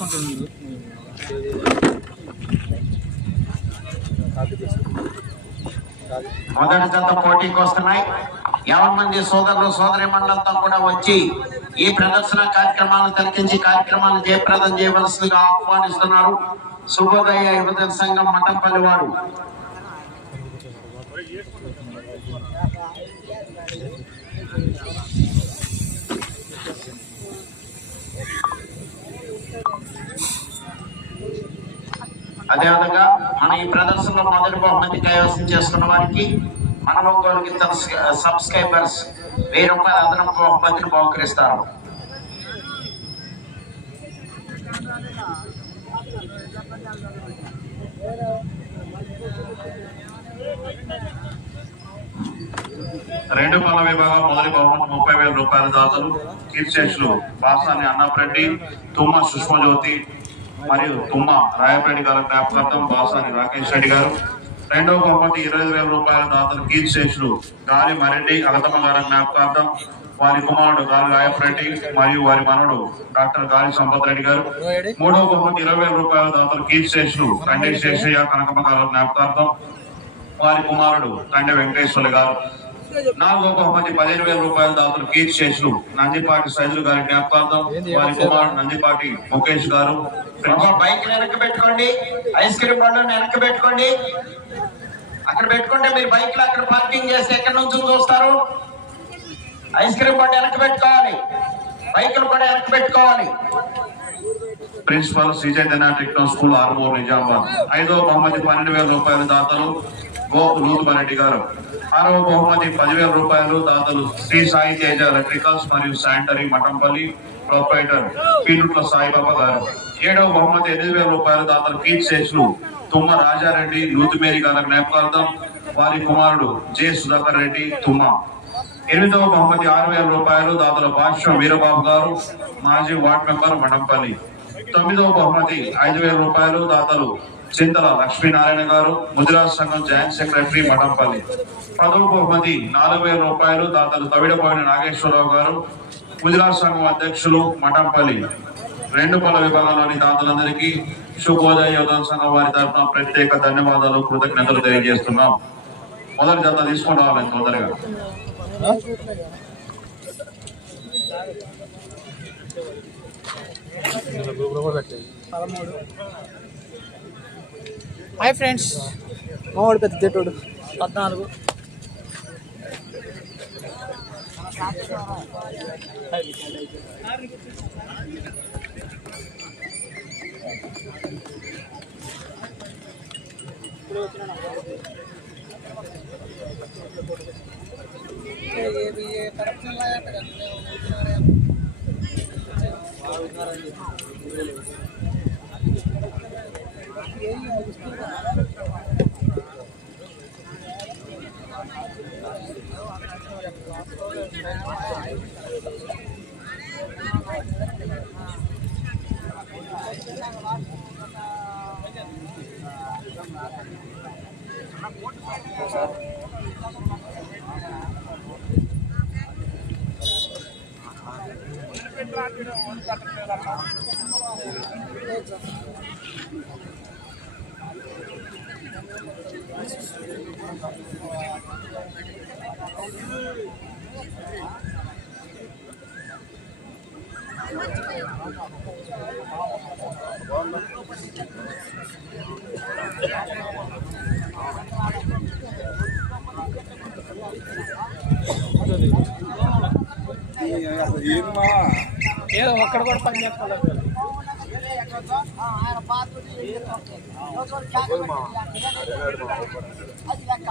మొదటితో మొదటి జత పోటీకి వస్తున్నాయి యాభై మంది సోదరులు సోదరి మండలంతో కూడా వచ్చి ఈ ప్రదర్శన కార్యక్రమాలను తిలకించి కార్యక్రమాలు జయప్రదం చేయవలసిందిగా ఆహ్వానిస్తున్నారు. శుభోదయ యువజన సంఘం మఠంపల్లి వారు అదేవిధంగా మన ఈ ప్రదర్శనలో మొదటి బహుమతి కైవసం చేసుకున్న వారికి మన ఒంగోలుకి సబ్స్క్రైబర్స్ వెయ్యి రూపాయల అదనపు బహుమతిని బహుకరిస్తారు. రెండు పనుల విభాగం మొదటి బహుమతి ముప్పై వేల రూపాయల దాతలు. కీర్తిశేషులు బాసాని అన్నప్రెడ్డి తుమ్మ సుష్మజ్యోతి మరియు తుమ్మ రాయపరెడ్డి గారి జ్ఞాపకార్థం బాసాని రాకేష్ రెడ్డి గారు. రెండవ బహుమతి ఇరవై వేల రూపాయల దాతలు కీర్తిశేషులు గాలి మరెడ్డి అగతమ్మ గారి జ్ఞాపకార్థం వారి కుమారుడు గాలి రాయపరెడ్డి మరియు వారి మనవడు డాక్టర్ గాలి సంపత్ రెడ్డి గారు. మూడవ బహుమతి ఇరవై వేల రూపాయల దాతలు కీర్తిశేషులు కండి శేషయ్య కనకమ్మ గారి జ్ఞాపకార్థం వారి కుమారుడు తండ్రి వెంకటేశ్వర్ గారు. నాలుగో బహుమతి పదిహేను వేల రూపాయల దాతలు కీర్తి శేషులు నందిపాటి సైజులు గారి జ్ఞాపకార్థం వారి కుమారుడు నందిపాటి ముఖేష్ గారు. బైక్ వెనక్కి పెట్టుకోండి. ఐస్ క్రీమ్ బండి వెనక్కి పెట్టుకోండి. అక్కడ పెట్టుకుంటే మీరు బైక్లో అక్కడ పార్కింగ్ చేస్తే ఎక్కడి నుంచి చూస్తారు ఐస్ క్రీమ్ బండి వెనక్కి పెట్టుకోవాలి. బైకులు కూడా వెనక్కి పెట్టుకోవాలి. Principal Sri Chaitanya techno school Armoor Nizamabad. ఐదవ బహుమతి పన్నెండు వేల రూపాయల దాతలు. గోపు నూతుమరెడ్డి గారు. ఆరవ బహుమతి పదివేల రూపాయలు దాతలు శ్రీ సాయి తేజ ఎలక్ట్రికల్స్ మరియు శానిటరీ మఠంపల్లి ప్రొపరేటర్ పీనుట్ల సాయిబాబా గారు. ఏడవ బహుమతి ఎనిమిది వేల రూపాయలు దాతలు కీట్ శేషులు తుమ్మ రాజారెడ్డి నూతిమేరి గారి జ్ఞాపకార్థం వారి కుమారుడు జె సుధాకర్ రెడ్డి తుమ్మ. ఎనిమిదవ బహుమతి ఆరు వేల రూపాయలు దాతల భాష్యం వీరబాబు గారు మాజీ వార్డ్ మెంబర్ మఠంపల్లి. తొమ్మిదవ బహుమతి ఐదు వేల రూపాయలు దాతలు చింతల లక్ష్మీనారాయణ గారు ముదిరాజ్ సంఘం జాయింట్ సెక్రటరీ మఠంపల్లి. పదవ బహుమతి నాలుగు వేల రూపాయలు దాతలు తవిడపోయిన నాగేశ్వరరావు గారు ముదిరాజ్ సంఘం అధ్యక్షులు మఠంపల్లి. రెండు పల విభాగంలోని దాతలందరికీ శుభోదయ యోధన సంఘం వారి తరఫున ప్రత్యేక ధన్యవాదాలు కృతజ్ఞతలు తెలియజేస్తున్నాం. మొదటి జత తీసుకొని రావాలి తొందరగా. హాయ్ ఫ్రెండ్స్ మావాడు పెద్ద తిట్టోడు పద్నాలుగు ఏదో కూడా పని చేసుకోలేదు అది లెక్క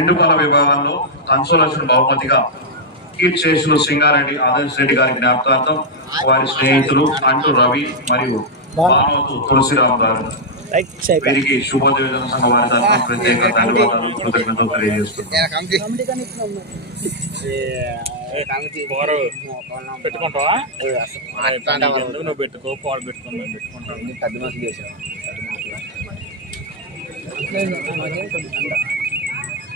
రెండు పల విభాగంలో కన్సోలేషన్ బహుమతిగా కీర్తి చేసిన సింగారెడ్డి ఆదర్శ్ రెడ్డి గారి జ్ఞాపకార్థం వారి స్నేహితులు అంటూ రవి మరియు భానవతు తులసిరామ్ గారు వీరికి శుభోదయం సంఘ వారి తరఫున ప్రత్యేక ధన్యవాదాలు కృతజ్ఞతలు తెలియజేస్తున్నాను పెట్టుకుంటావా? నువ్వు పెట్టుకో కూర పెట్టుకో మేము పెట్టుకుంటాం పెద్ద మనుషులు చేశారు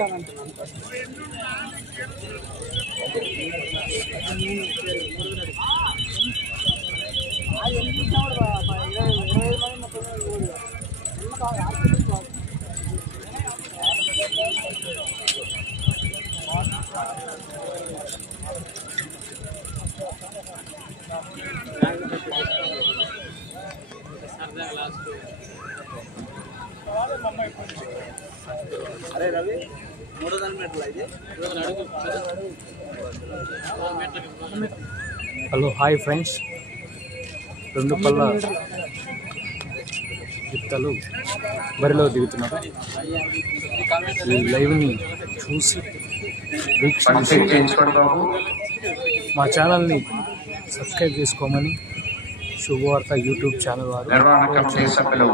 సరదాగా Hello hi friends. రెండు పళ్ళ గిత్తలు బరిలో దిగుతున్నారు. ఈ లైవ్ని చూసి మా ఛానల్ని సబ్స్క్రైబ్ చేసుకోమని శుభవార్త యూట్యూబ్ ఛానల్ వారు నిర్వహణ కమిటీ సభ్యులు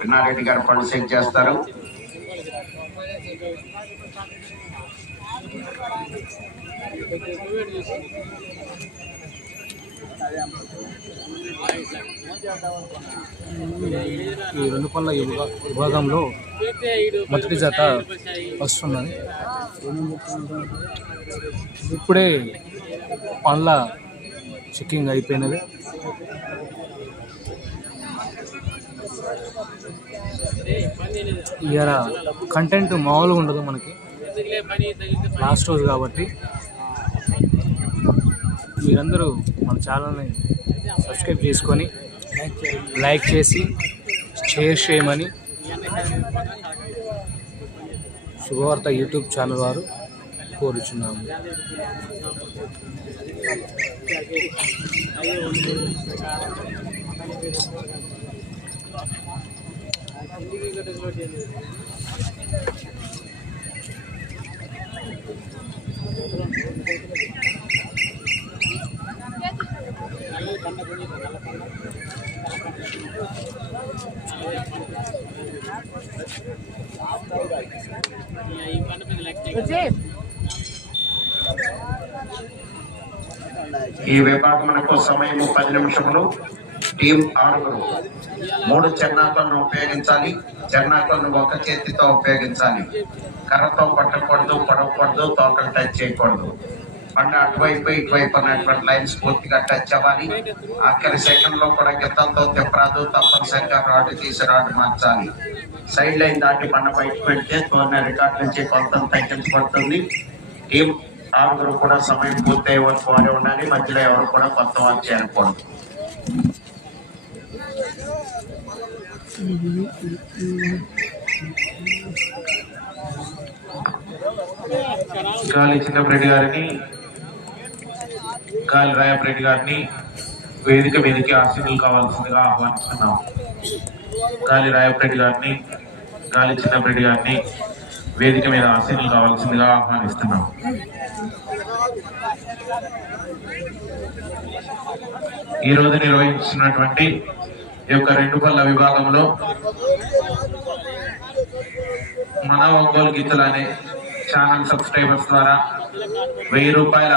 పిన్నారెడ్డి గారు పనులు చెక్ చేస్తారు. ఈ రెండు పళ్ళ విభాగంలో మొదటి జత వస్తున్నది. ఇప్పుడే పండ్ల చెక్కింగ్ అయిపోయినది. ఇవాళ కంటెంట్ మామూలుగా ఉండదు మనకి. లాస్ట్ రోజు కాబట్టి మీరందరూ మన ఛానల్ని సబ్స్క్రైబ్ చేసుకొని లైక్ చేసి షేర్ చేయమని శుభవార్త యూట్యూబ్ ఛానల్ వారు కోరుచున్నాము. ఈ విభాగమునకు సమయం పది నిమిషములు. టీం ఆరుగురు. మూడు చెన్నాకలను ఉపయోగించాలి. చెన్నాకలను ఒక చేతితో ఉపయోగించాలి. కర్రతో పట్టకూడదు పొడవకూడదు తోకలు టచ్ చేయకూడదు. బండి అటువైపు ఇటువైపు అనేటువంటి లైన్స్ పూర్తిగా టచ్ అవ్వాలి. అక్కడి సెకండ్లో కూడా గిత్తంతో తిప్పరాదు తప్పనిసరిగా రాడ్ తీసి రాడ్ మార్చాలి. సైడ్ లైన్ దాటి బండ బయటకు పెడితే తోనే రికార్డ్ నుంచి కొంత తగ్గించబడుతుంది. టీం ఆరుగురు కూడా సమయం పూర్తయ్యే వరకు వారే ఉండాలి. మధ్యలో ఎవరు కూడా కొత్త వారు చేరకూడదు. గాలి చిన్నపరెడ్డి గారిని గాలి రాయపరెడ్డి గారిని వేదిక మీదకి ఆశీనులు కావాల్సిందిగా ఆహ్వానిస్తున్నాం. గాలి రాయపరెడ్డి గారిని గాలి చిన్నపరెడ్డి గారిని వేదిక మీద ఆశీనులు కావాల్సిందిగా ఆహ్వానిస్తున్నాం. ఈ రోజు నిర్వహిస్తున్నటువంటి ఈ యొక్క రెండు పళ్ళ విభాగంలో మన ఒంగోలు గీతలు అనే ఛానల్ సబ్స్క్రైబర్స్ ద్వారా వెయ్యి రూపాయల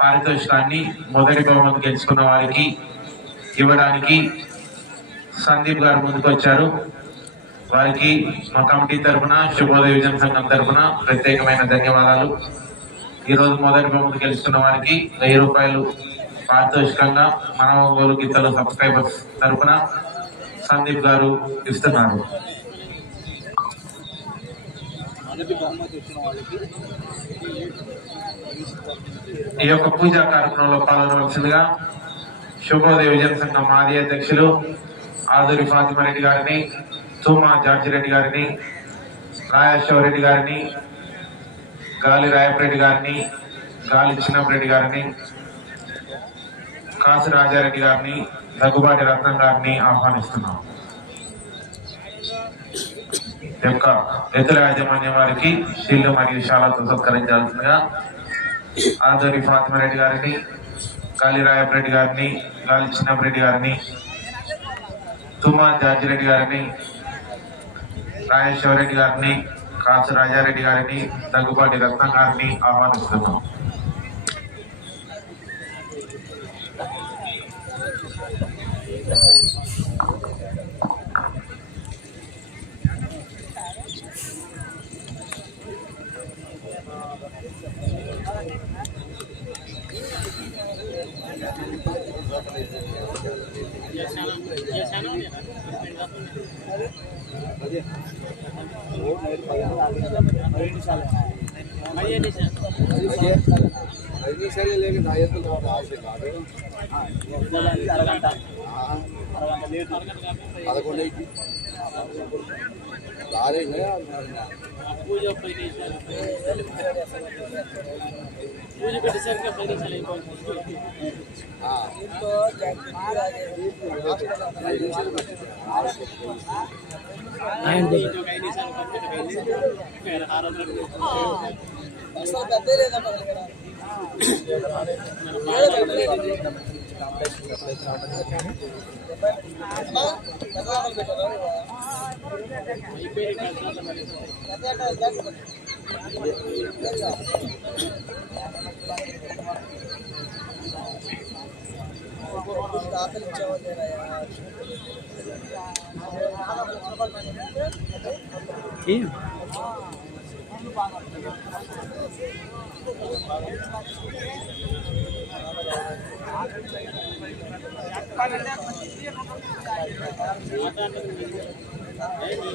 పారితోషికాన్ని మొదటి బహుమతి గెలుచుకున్న వారికి ఇవ్వడానికి సందీప్ గారు ముందుకు వచ్చారు వారికి మా కమిటీ తరఫున శుభోదయ విజయం సంఘం తరఫున ప్రత్యేకమైన ధన్యవాదాలు. ఈరోజు మొదటి బహుమతి గెలుచుకున్న వారికి వెయ్యి రూపాయలు పారితోషికంగా మన ఒంగోలు గీతలు సబ్స్క్రైబర్స్ తరఫున సందీప్ గారు ఇస్తున్నారు. ఈ యొక్క పూజా కార్యక్రమంలో పాల్గొనవలసిందిగా శుభోదయ విజయ సంఘం మాజీ అధ్యక్షులు ఆదూరి ఫాతిమారెడ్డి గారిని తూమా జార్జిరెడ్డి గారిని రెడ్డి గారిని గాలి రాయపరెడ్డి గారిని గాలి చిన్నపరెడ్డి గారిని కాసు రాజారెడ్డి గారిని దగ్గుబాటి రత్నం గారిని ఆహ్వానిస్తున్నాం. యొక్క రైతుల యాజమాన్యం వారికి షీల్డ్ మరియు శాలతో సత్కరించాల్సిందిగా ఆదూరి ఫాతిమారెడ్డి గారిని గాలి రాయపరెడ్డి గారిని గాలి చిన్నపరెడ్డి గారిని తుమ్మా జార్జిరెడ్డి గారిని రాజేశ్వరరెడ్డి గారిని కాసు రాజారెడ్డి గారిని దగ్గుబాటి రత్నం గారిని ఆహ్వానిస్తున్నాం. ఐదు నిమిషాలు లేని నా ఎత్తులు ఆశ కాదు అరగంట అరగంట లేట్ పదకొండు అయింది లారీ పూజ పది నిమిషాలు పూజ పెట్టేసరికి పది నిమిషాలు అయిపోతుంది ఒక ఐదు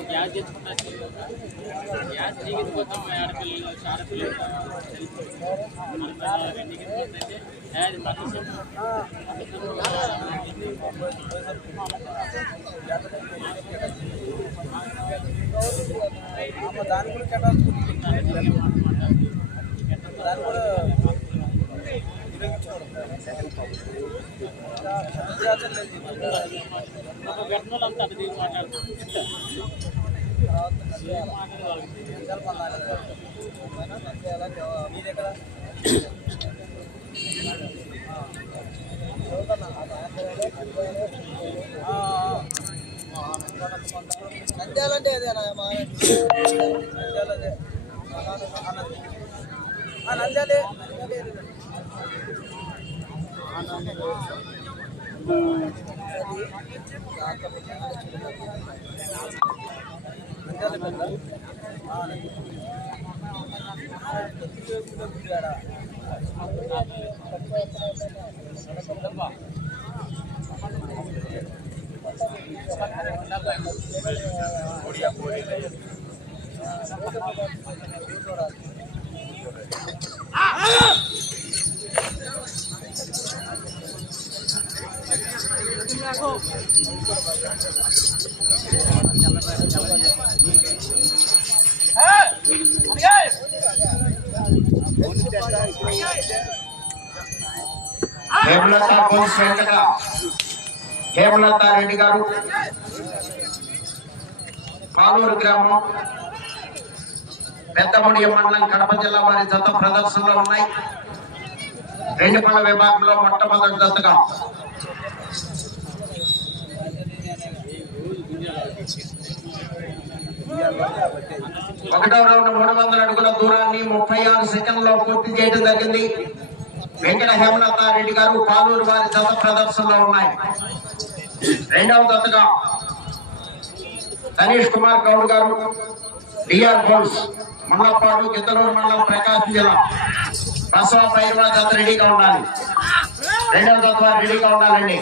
గ్యాస్ తెచ్చుకున్నా గ్యాస్ దిగింది మొత్తం ఆడపిల్లలు ఆడపిల్లలు అది మనుషులు దాని కూడా కట్టాల్సుకుంటుంది దాని కూడా ఒక గంటలో అంతా అటు మాట్లాడుతుంది మీరెక్కడ నంద్యాలే హేమలత పోలీస్ వెంకట హేమలత రెడ్డి గారు పాలూరు గ్రామం పెద్దముడి మండలం కడప జిల్లా వారి జత ప్రదర్శనలో ఉన్నాయి. రెండు పళ్ళ విభాగంలో మొట్టమొదటి జతగా ఒకటో రౌండ్ మూడు వందల అడుగుల దూరాన్ని ముప్పై ఆరు సెకండ్లో పూర్తి చేయడం జరిగింది. వెంకట హేమలత రెడ్డి గారు పాలూరు వారి జత ప్రదర్శనలో ఉన్నాయి. రెండవ జతగా గణేష్ కుమార్ గౌడ్ గారు డిఆర్ బోల్స్ మల్లపాడు గిద్దలూరు మండలం ప్రకాశం జిల్లా బసవ పైరుల జత రెడీగా ఉండాలి. రెండవ జత వారు రెడీగా ఉండాలండి.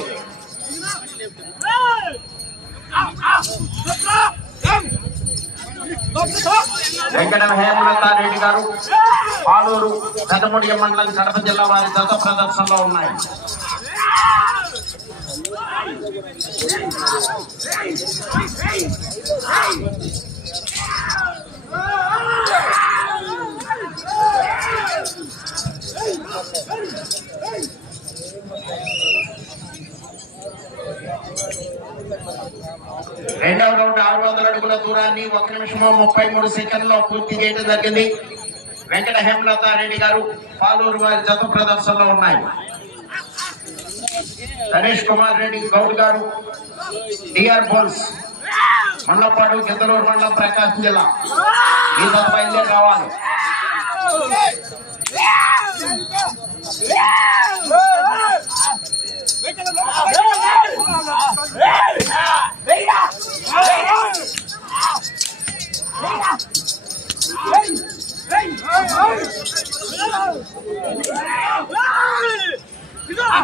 వెంకట హేమలత రెడ్డి గారు పాలూరు పెదముడియ మండలం కడప జిల్లా వారి జత ప్రదర్శనలో ఉన్నాయి. రెండవ రౌండ్ ఆరు వందల అడుగుల దూరాన్ని ఒక నిమిషము ముప్పై మూడు సెకండ్లో పూర్తి చేయడం జరిగింది వెంకట హేమలత రెడ్డి గారు పాలూరు వారి జత ప్రదర్శనలో ఉన్నాయి గణేష్ కుమార్ రెడ్డి గౌడ్ గారు డిఆర్ బోల్స్ మండపాడు గిద్దలూరు మండలం ప్రకాశం జిల్లా ఈ జత బయలుదేరి రావాలి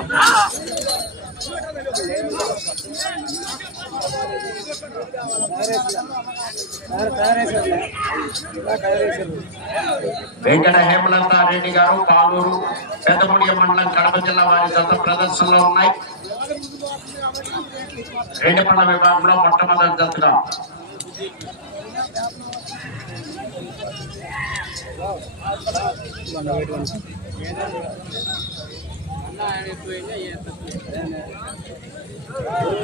Ah! వెంకట హేమలత రెడ్డి గారు కాలూరు పెద్దముడియ మండలం కడప జిల్లా వారి జత ప్రదర్శనలో ఉన్నాయి. రెండు విభాగంలో మొట్టమొదటి జతగా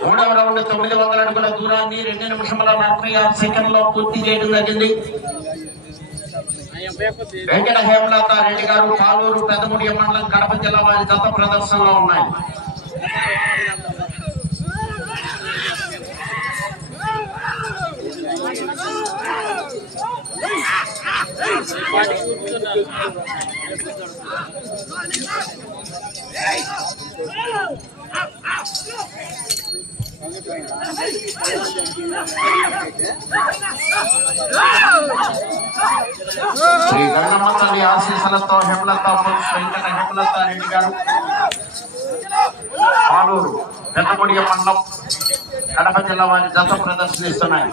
మూడవ రౌండ్ తొమ్మిది వందల అడుగుల దూరాన్ని రెండు నిమిషముల నలభై ఆరు సెకండ్లో పూర్తి చేయడం జరిగింది. వెంకట హేమలత రెడ్డి గారు పాలూరు పెద్దముడియ మండలం కడప జిల్లా వారి గత ప్రదర్శనలో ఉన్నాయి. ఆశీస్సులతో వెంకట రెడ్డి గారు పాలూరు పెద్దముడియ మండలం కడప జిల్లా వారి జత ప్రదర్శనిస్తున్నాయి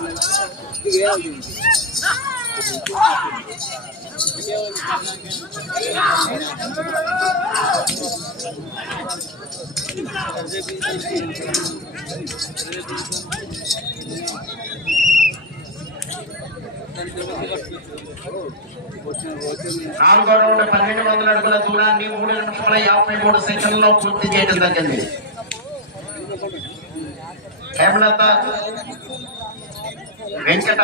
నాలుగో రౌండ్ పన్నెండు వందల అడుగుల దూరాన్ని మూడు నిమిషాల యాభై మూడు సెకండ్లో పూర్తి చేయడం జరిగింది. హేమలత వెంకట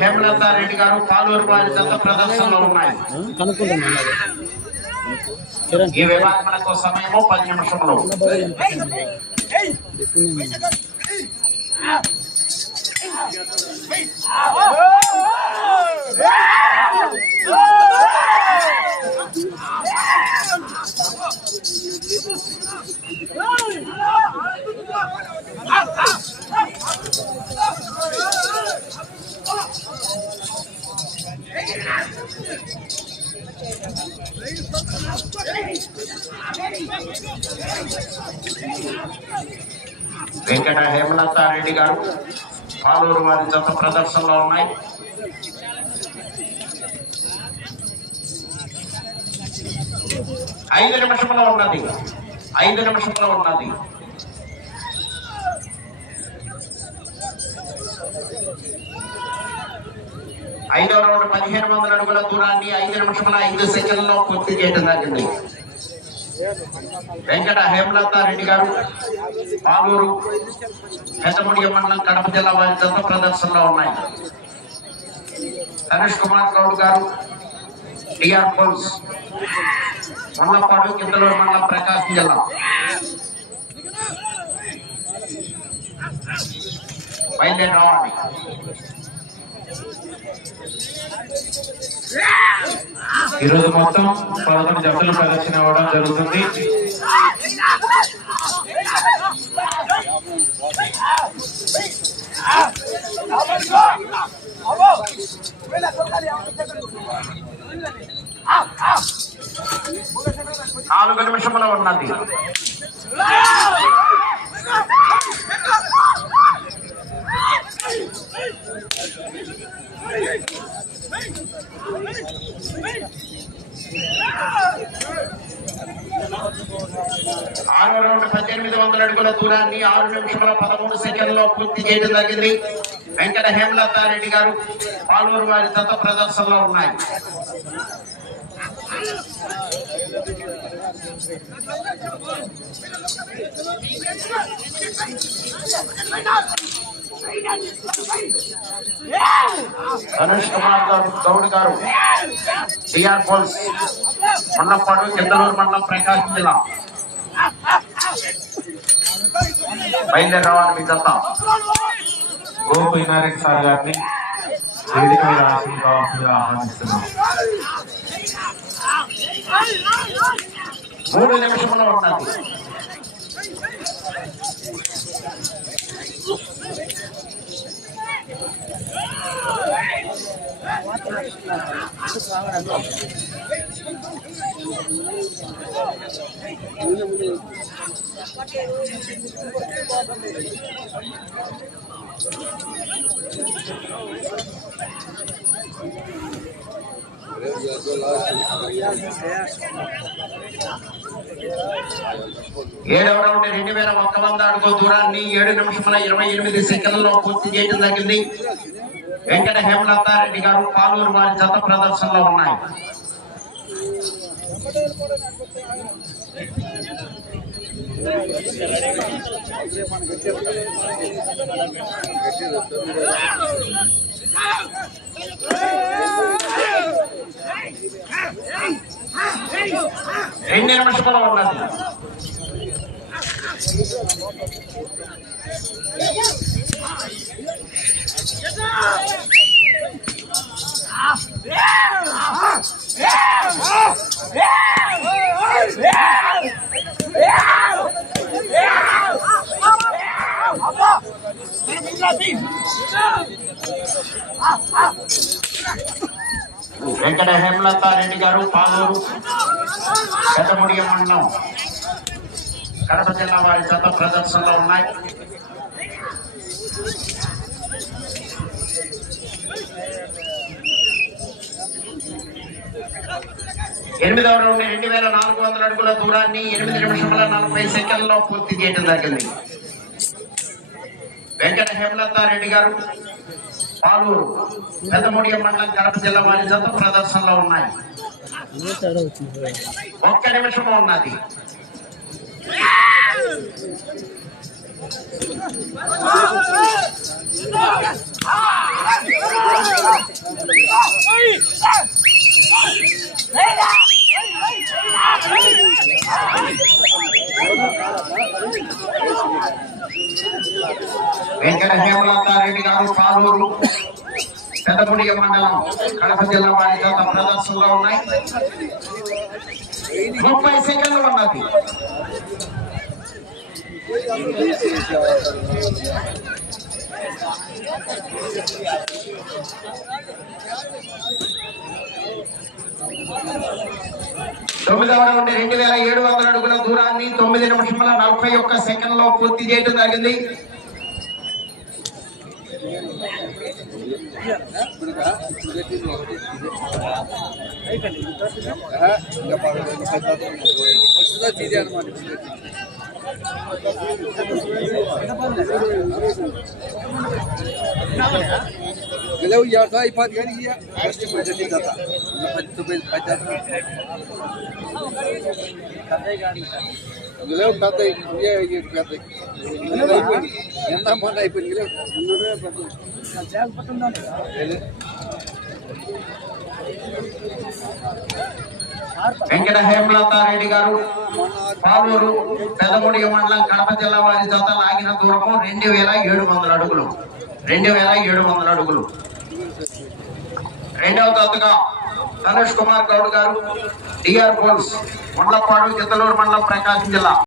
హేమలత రెడ్డి గారు పాలూరు వారి జత ప్రదర్శనలో ఉన్నాయి. కనుక్కుంటాను ఈ విభాగములకు సమయము పది నిమిషములు. వెంకట హేమలత రెడ్డి గారు పాలూరు వారి జత ప్రదర్శనలో ఉన్నాయి ఐదు నిమిషంలో ఉన్నది. ఐదు నిమిషంలో ఉన్నది. ఐదవ రౌండ్ పదిహేను వందల అడుగుల దూరాన్ని ఐదు నిమిషముల ఐదు సెకండ్లో పూర్తి చేయడం జరిగింది. వెంకట హేమలత రెడ్డి గారు పాలూరు పెద్దముడి మండలం కడప జిల్లా వారి ప్రదర్శనలో ఉన్నాయి. హరీష్ కుమార్ గౌడ్ గారు డిఆర్ పోల్స్. మొన్నపాడు కిందలూరు మండలం ప్రకాశం జిల్లా. బయలుదేరి రావాలి. ఈరోజు మొత్తం పదకొండు జతలు ప్రదర్శన అవ్వడం జరుగుతుంది. నాలుగు నిమిషములు ఉన్నది. ఆరో రౌండ్ పద్దెనిమిది వందల అడుగుల దూరాన్ని ఆరు నిమిషముల పదమూడు సెకండ్లో పూర్తి చేయడం జరిగింది. వెంకట హేమలతారెడ్డి గారు పాలూరు వారి దత్త ప్రదర్శనలో ఉన్నాయి. ధనుష్ కుమార్ గారు గౌడ్ గారు సిఆర్ పోల్స్ మండపాడు కిందలూరు మండలం ప్రకాశం జిల్లా. బయలుదేరి రావాలి మీ జత. గోపి నారాయణ సార్ గారిని వేదిక మీద ఆశీర్వాదం కావాల్సిందిగా ఆహ్వానిస్తున్నాం. మూడు నిమిషంలో ఉన్నది Thank you. ఏడవ రౌండ్ రెండు వేల ఒక్క వంద అడుగు దూరాన్ని ఏడు నిమిషముల ఇరవై ఎనిమిది సెకండ్లలో పూర్తి చేయడం జరిగింది. వెంకట హేమలతారెడ్డి గారు పాలూరు వారి జత ప్రదర్శనలో ఉన్నాయి. రెండు నిమిషములు ఉన్నది వెంకట హేమలతారెడ్డి గారు పాలూరు పెద్దముడియ మండలం కడప జిల్లా వారి జత ప్రదర్శనలో ఉన్నాయి. ఎనిమిదవ నుండి రెండు వేల నాలుగు వందల అడుగుల దూరాన్ని ఎనిమిది నిమిషముల నలభై సెకండ్లో పూర్తి చేయడం జరిగింది. వెంకట హేమలతారెడ్డి గారు పాలూరు పెద్దముడియ మండలం కడప జిల్లా వారి జత ప్రదర్శనలో ఉన్నాయి అదే తేడా వచ్చింది ఒక్క నిమిషం ఉన్నది వెంకట హేమలతారెడ్డి గారు పాలూరు పెద్దపుడిగ మండలం కడప జిల్లా వారి జత ప్రదర్శనలో ఉన్నాయి. ముప్పై సెకండ్లు ఉన్నది. తొమ్మిదవ రౌండ్ రెండు వేల ఏడు వందల అడుగుల దూరాన్ని తొమ్మిది నిమిషముల నలభై ఒక్క సెకండ్లో పూర్తి చేయడం జరిగింది. गले ಚೀಜೆ ಅನುಮಾನ गेल्या यार था इफाद गरी या कष्ट पद्धती जाता पंचुबेल पंचायत करते गाडी tatay పెద్ద పెద్ద ఎంత అయిపోయింది వెంకట హేమలతారెడ్డి గారు పాలూరు పెదముడి మండలం కడప జిల్లా వారి జత లాగిన దూరము రెండు వేల ఏడు వందల అడుగులు. రెండు వేల ఏడు వందల అడుగులు. రెండవ జతగా సరేష్ కుమార్ గౌడ్ గారు డిఆర్ పోల్స్ మండలపాడు చిత్తలూరు మండలం ప్రకాశం జిల్లా.